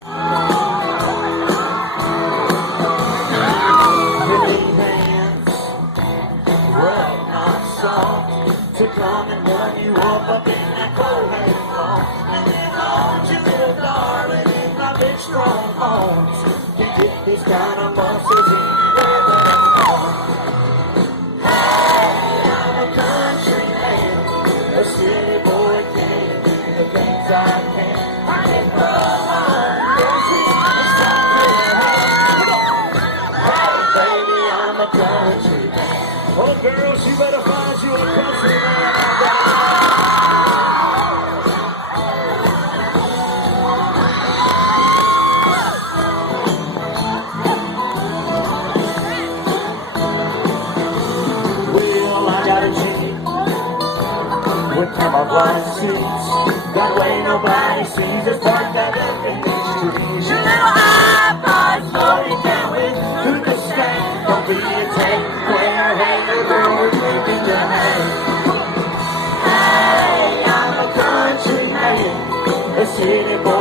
To come and warm you up in that cold hay home, and then hold your little darling in my big strong arms. You get these kind of muscles anywhere but at home. Hey, I'm a country man, a city boy can't do the things I can. I can grow on it's not good. Hey, baby, I'm a country man. Oh, girls, you better find you a country man. With camouflage suits, that way nobody sees us parked that up in the streets. Your little iPod slowly going through the state. Don't be a take where hey, the girl is living the night. Hey, I'm a country man, a city boy.